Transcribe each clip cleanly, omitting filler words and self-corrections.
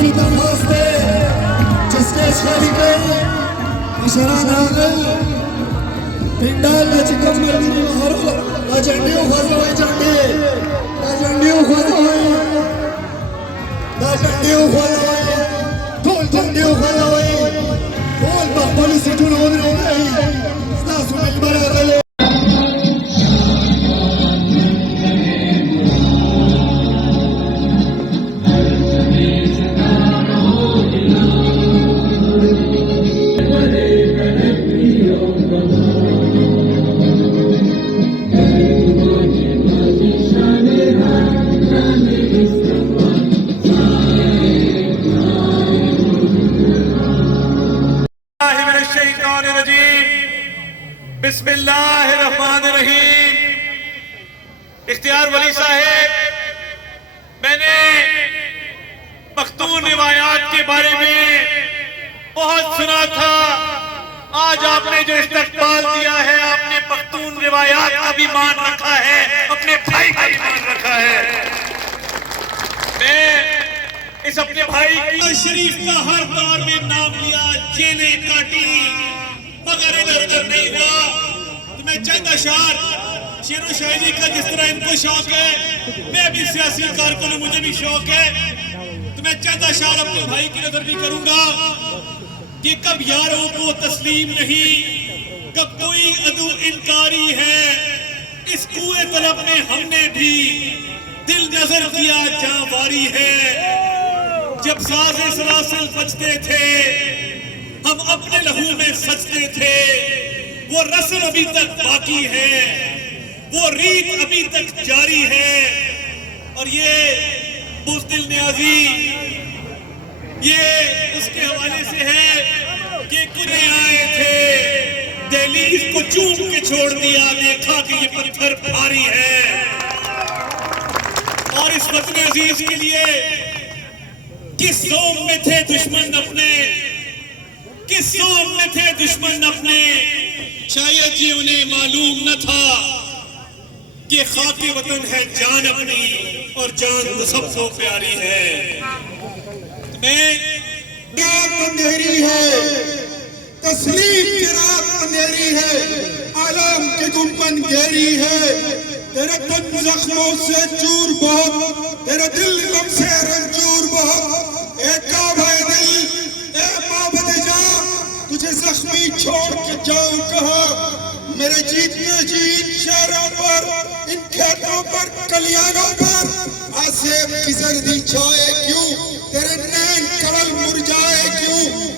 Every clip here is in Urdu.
خاتون درخواست جسٹس خالی پہ اشارہ ناغل پنڈال لچکم مردی مہارو راجنڈیو خوزا ہوئی جنڈی راجنڈیو خوزا ہوئی راجنڈیو خوزا ہوئی ٹول جنڈیو خوزا ہوئی ٹول بخبالی سیٹون ہونے ہوئی ستاسو ملبرہ غلے بسم اللہ الرحمن الرحیم۔ اختیار ولی صاحب، میں نے پختون روایات کے بارے میں بہت سنا تھا۔ آج آپ نے جو استقبال دیا ہے، آپ نے پختون روایات کا بھی مان رکھا ہے، اپنے بھائی کا بھی مان رکھا ہے۔ میں اس اپنے بھائی کی شریف کا ہر دور میں نام لیا، جیلیں کاٹی، مگر ادھر نہیں ہوا۔ تو میں چند اشعار شعر و شاعری کا جس طرح ان کو شوق ہے، میں بھی سیاسی کارکن ہوں، مجھے بھی شوق ہے، تو میں چند اشعار اپنے بھائی کی نظر بھی کروں گا کہ کب یاروں کو تسلیم نہیں، کب کوئی عدو انکاری ہے، اس کوئے طلب میں ہم نے بھی دل نظر کیا جہاں واری ہے۔ جب ساز سلاسل بجتے تھے، ہم اپنے لہو میں سجتے تھے، وہ رسم ابھی تک باقی ہے، وہ ریت ابھی تک جاری ہے۔ اور یہ بزدل نیازی، یہ اس کے حوالے سے ہے کہ کنے آئے تھے، دہلیز کو چوم کے چھوڑ دیا، دیکھا کہ یہ پتھر بھاری ہے۔ اور اس وطن عزیز کے لیے کس زوم میں تھے دشمن اپنے، کس زوم میں تھے دشمن اپنے، شاید یہ انہیں معلوم نہ تھا کہ خاک وطن ہے جان اپنی، اور جان تو سب کو پیاری ہے۔ میں رات اندھیری ہے، تسلیم کی رات اندھیری ہے، عالم کی گنبد گہری ہے، تیرے تن زخموں سے چور بہت، تیرے دل غم سے رنجور بہت، اے کعبہ دل، اے معبد جاں، تجھے زخمی چھوڑ کے جاؤں کہا، میرے جیتنے جیت شہروں پر، ان کھیتوں پر، کلیانوں پر، آسیب کی زردی چھائے کیوں، تیرے نین کمل مرجائے کیوں،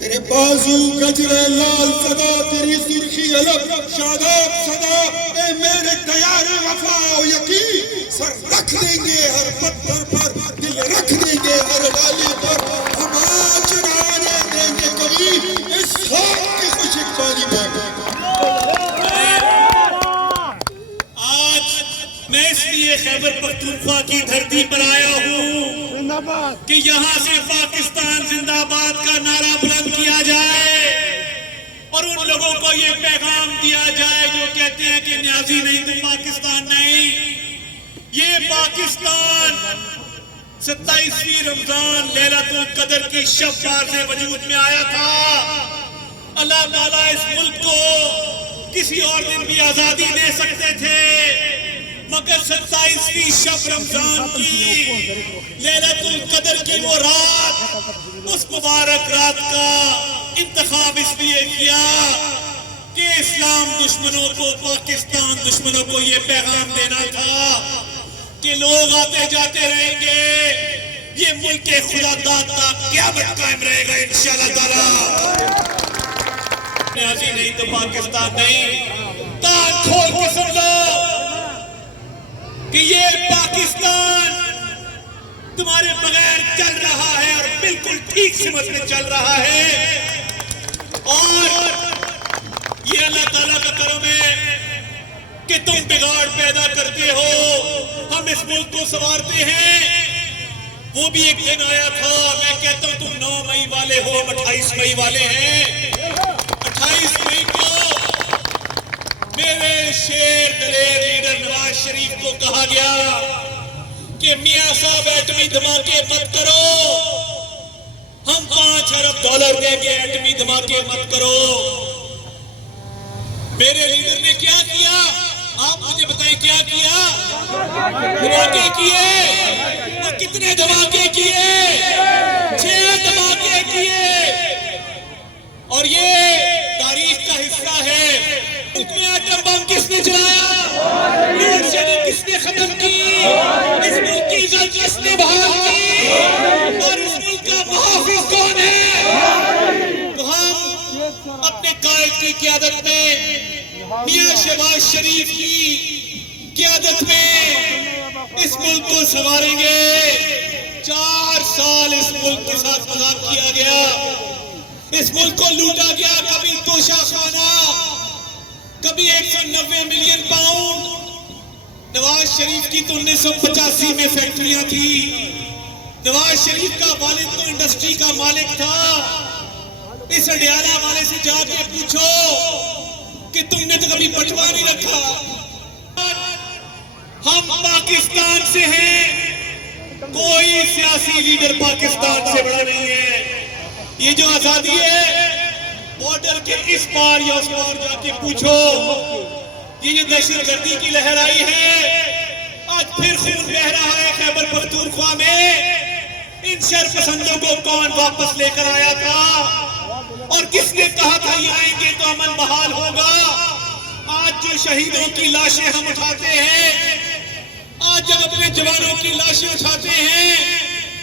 تیرے بازو گجرے لال صدا، تیری سرخی علم شاداب صدا، اے میرے تیار وفا و یقین، سر رکھ دیں گے ہر پتھر پر، دل رکھ دیں گے ہر ڈالی پر، ہم آج رانے دیں گے کبھی اس خاک کی خوش اقبالی پر۔ میں اس لیے خیبر پختونخوا کی دھرتی پر آیا ہوں کہ یہاں سے پاکستان زندہ آباد کا نعرہ بلند کیا جائے، اور ان لوگوں کو یہ پیغام دیا جائے جو کہتے ہیں کہ نیازی نہیں تو پاکستان نہیں۔ یہ پاکستان 27ویں رمضان لیلۃ القدر کی شب بار سے وجود میں آیا تھا۔ اللہ تعالیٰ اس ملک کو کسی اور دن بھی آزادی دے سکتے تھے، مگر 27ویں شب رمضان کی لیلۃ القدر کی وہ رات، اس مبارک رات کا انتخاب اس لیے کیا کہ اسلام دشمنوں کو، پاکستان دشمنوں کو یہ پیغام دینا تھا کہ لوگ آتے جاتے رہیں گے، یہ ملک خدا داد تا قیامت قائم رہے گا انشاءاللہ تعالی۔ نیازی نہیں تو پاکستان نہیں۔ کان کھول کے سن لو کہ یہ پاکستان تمہارے بغیر چل رہا ہے، اور بالکل ٹھیک سمت میں چل رہا ہے، اور یہ اللہ تعالیٰ کا کرم ہے کہ تم بگاڑ پیدا کرتے ہو، ہم اس ملک کو سنوارتے ہیں۔ وہ بھی ایک دن آیا تھا، میں کہتا ہوں تم 9 مئی والے ہو، ہم 28 مئی والے ہیں۔ 28 مئی کو میرے شیر دلیر لیڈر نواز شریف کو کہا گیا کہ میاں صاحب ایٹمی دھماکے مت کرو، ڈالر دے کے ایٹمی دھماکے مت کرو. میرے لیڈر نے کیا کیا؟ آپ مجھے بتائیں کیا کیا؟ دھماکے کیے. وہ کتنے دھماکے کیے؟ 6 دھماکے کیے. اور یہ تاریخ کا حصہ ہے. ملک میں ایٹم بم کس نے چلایا؟ لوڈ شیڈنگ کس نے ختم کی؟ اس ملک کی عزت کس نے بحال کی؟ اور اس ملک کا محافظ کون ہے؟ تو ہم اپنے قائد کی قیادت میں، میاں شہباز شریف کی قیادت میں اس ملک کو سنواریں گے. 4 سال اس ملک کے ساتھ مذاق کیا گیا، اس ملک کو لوٹا گیا. کبھی توشہ خانہ، کبھی 190 ملین پاؤنڈ. نواز شریف کی تو 1985 میں فیکٹریاں تھی. نواز شریف کا والد تو انڈسٹری کا مالک تھا. اس اڈیالہ والے سے جا کے پوچھو کہ تم نے تو کبھی بٹوا نہیں رکھا. ہم پاکستان سے ہیں، کوئی سیاسی لیڈر پاکستان سے بڑا نہیں ہے. یہ جو آزادی ہے، بارڈر کے اس پار یا اس پار جا کے پوچھو. یہ جو دہشت گردی کی لہر آئی ہے، آج پھر خون بہہ رہا ہے خیبر پختونخوا میں. ان شر پسندوں کو کون واپس لے کر آیا تھا؟ اور کس نے کہا تھا یہ آئیں گے تو امن بحال ہوگا؟ آج جو شہیدوں کی لاشیں ہم اٹھاتے ہیں، آج جب اپنے جوانوں کی لاشیں اٹھاتے ہیں،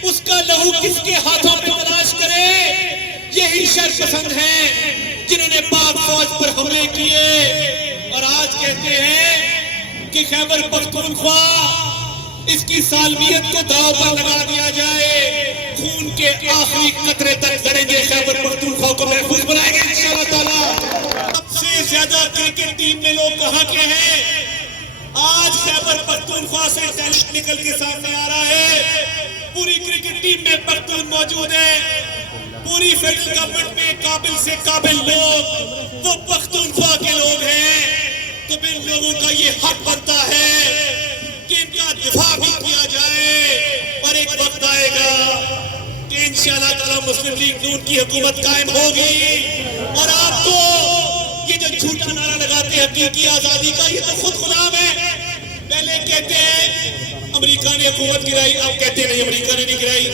اس کا لہو کس کے ہاتھوں پہ تلاش کرے؟ یہی شر پسند ہیں جنہوں نے پاک فوج پر حملے کیے. اور آج کہتے ہیں کہ خیبر پختونخوا اس کی سالمیت کو داؤ پر لگا دیا جائے. خون کے آخری قطرے تک لڑیں گے، خیبر پختونخوا کو محفوظ بنائیں گے انشاءاللہ تعالیٰ. سب سے زیادہ کرکٹ ٹیم میں لوگ کہاں کے ہیں؟ آج خیبر پختونخوا سے ٹیلنٹ نکل کے سامنے آ رہا ہے. پوری کرکٹ ٹیم میں پختون موجود ہے. پوری فیڈرل گورنمنٹ میں قابل سے قابل لوگ وہ پختونخوا کے لوگ ہیں. تو ان لوگوں کا یہ حق بنتا ہے کہ ان کا دفاع بھی کیا جائے. اور ایک وقت آئے گا کہ انشاءاللہ تعالیٰ مسلم لیگ نون کی حکومت قائم ہوگی. اور آپ کو یہ جو جھوٹا نعرہ لگاتے ہیں حقیقی آزادی کا، یہ تو خود غلام ہے. پہلے کہتے ہیں امریکہ نے حکومت گرائی، اب کہتے ہیں نہیں امریکہ نے نہیں گرائی.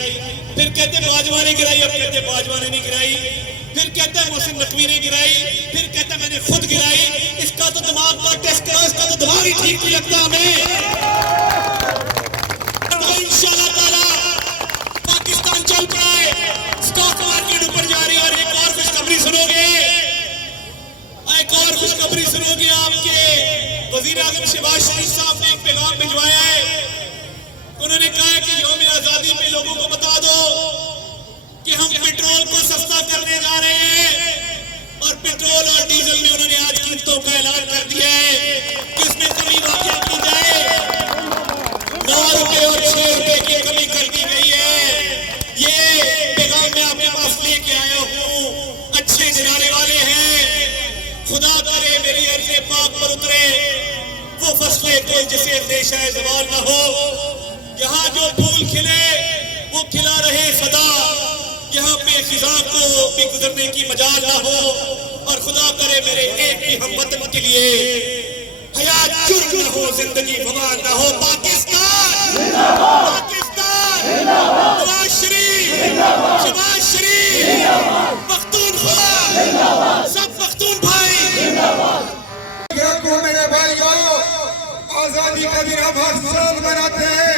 پھر کہتے ہیں باجوہ نے گرائی، اب کہتے ہیں باجوہ نے نہیں گرائی. پھر کہتا ہے محسن نقوی نے گرائی، پھر کہتا ہے میں نے خود گرائی. اس کا تو دماغ کا ٹیسٹ کرو، اس کا تو دماغ ہی ٹھیک نہیں لگتا ہمیں. انشاءاللہ تعالیٰ پاکستان چل پڑا ہے، سٹاک مارکیٹ اوپر جا رہی ہے. اور ایک اور خوشخبری سنو گے، ایک اور خوشخبری سنو گے. آپ کے وزیر اعظم شہباز شریف صاحب نے ایک پیغام بھجوایا ہے. انہوں نے کہا ہے کہ یوم آزادی پہ لوگوں کو بتا دو کہ ہم پیٹرول کو سستا کرنے جا رہے ہیں. اور پیٹرول اور ڈیزل میں انہوں نے آج قیمتوں کا اعلان کر دیا ہے کہ اس میں کمی واقع کی جائے. 9 روپے اور 6 روپے کی کمی کر دی گئی ہے. یہ پیغام میں آپ کے پاس لے کے آیا ہوں. اچھے جنانے والے ہیں، خدا کرے میری عرض پاک پر اترے وہ فصلیں کوئی جسے اندیشہ زوال نہ ہو. یہاں جو پھول کھلے وہ کھلا رہے سدا. یہاں پہ خزاں کو بھی گزرنے کی مجال نہ ہو. اور خدا کرے میرے ایک بھی ہم وطن کے لیے حیات جرم نہ ہو، زندگی وبال نہ ہو. پاکستان، پاکستان، نواز شریف، شہباز شریف، پختونخوا، سب پختون بھائی. میرے بھائیوں، آزادی کا دن اب ہر سال مناتے ہیں،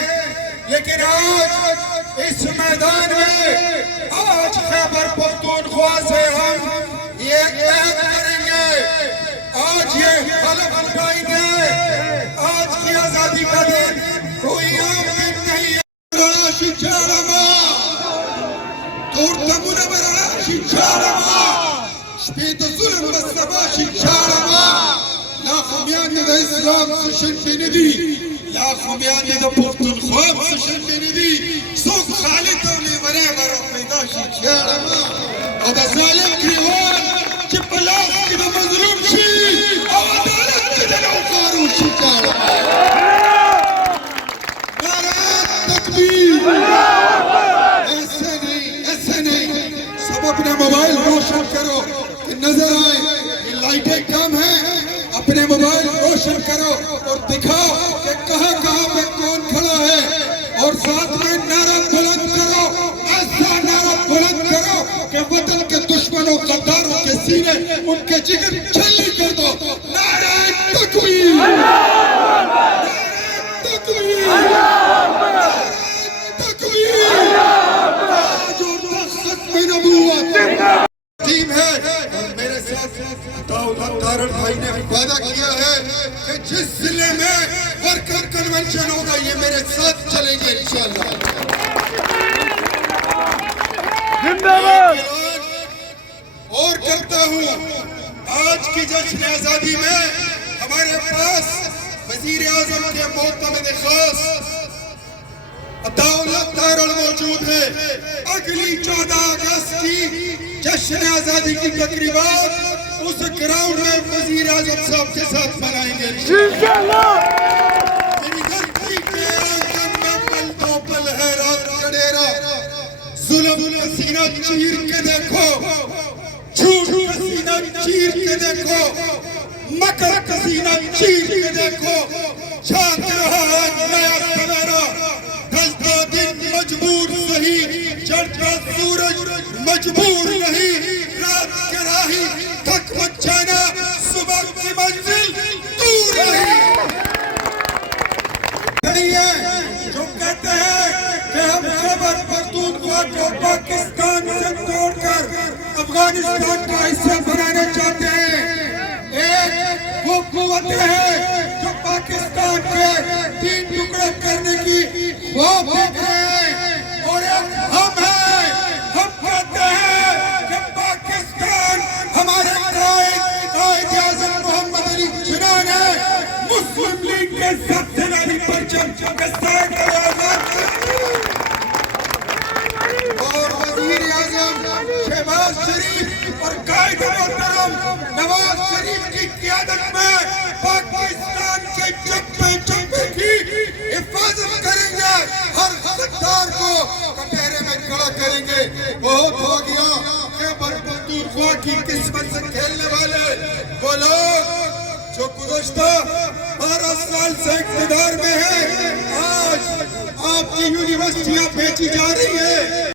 لیکن آج اس میدان میں، آج خیبر پختونخوا سے ہم یہ عہد کریں گے، آج یہ حلف اٹھائیں گے. آج کی آزادی کا دن کوئی عام دن نہیں ہے. لا خمیانی دا اسلام سشن بندی، لا خمیانی دا پختونخوا سشن بندی. سوک خالد دولی ورے ورو پیدا شی چیارا ما او دا ظالم کریوان چی پلاس کی دا مظلوم شی او عدالت کی دا نوکارو شی چیارا ما. نعرہ تکبیر. ایسے نہیں سب اپنے موبائل روشن کرو کہ نظر آئے یہ لائٹیں کم ہیں. اپنے موبائل روشن کرو اور دکھاؤ کہ کہاں کہاں پہ کون کھڑا ہے. اور ساتھ میں نعرہ بلند کرو, ایسا نعرہ بلند کرو کہ وطن کے دشمنوں غداروں کے سینے ان کے جگر چھلنی کر دو. نعرہ تکبیر, نعرہ تکبیر, نعرہ تکبیر. تاج و تخت میں نبوت ٹیم ہے. اور میرے ساتھ دارل بھائی نے وعدہ کیا ہے کہ جس ضلع میں ورکر کنونشن ہوگا یہ میرے ساتھ چلیں گے انشاءاللہ. اور کرتا ہوں, آج کی جشن آزادی میں ہمارے پاس وزیر اعظم کے معتمد خاص دولت دارل موجود ہے. اگلی 14 اگست کی جشن آزادی کی تقریبات اس گراؤنڈ میں وزیر اعظم صاحب کے ساتھ منائیں گے انشاءاللہ. میری دھرتی کے آنگن میں پل دو پل ہے رات کا ڈیرا. ظلم کا سینہ چیر کے دیکھو, جھوٹ کا سینہ چیر کے دیکھو, مکر کا سینہ چیر کے دیکھو. چھاک رہا ہے نیا سویرا, ڈھلتا دن مجبور سہی, چڑھتا سورج مجبور نہیں. رات کے راہی تھک مت جانا, صبح کی منزل دور نہیں ہے. جو کہتے ہیں کہ ہم خیبر پختونخوا کو پاکستان سے توڑ کر افغانستان کا حصہ بنانا چاہتے ہیں. ایک وہ قوتیں ہیں جو پاکستان کے 3 ٹکڑے کرنے کی خواب دیکھ رہے ہیں, اور ایک ہم ہیں. ہم کہتے ہیں کہ پاکستان ہمارے قائد اعظم محمد علی جناح نے مسلم لیگ کے سب سے بڑی پرچم کے ساتھ آزاد اور وزیر اعظم شہباز شریف اور قائد محترم نواز شریف کی قیادت میں پاکستان کے چپے چپے کی حفاظت کریں گے. ہر غدار کو کٹہرے میں کھڑا کریں گے. بہت ہو گیا خیبر پختونخوا کی قسمت سے کھیلنے والے وہ لوگ جو گزشتہ 12 سال سے اقتدار میں ہیں. آج آپ کی یونیورسٹیاں بیچی جا رہی ہیں.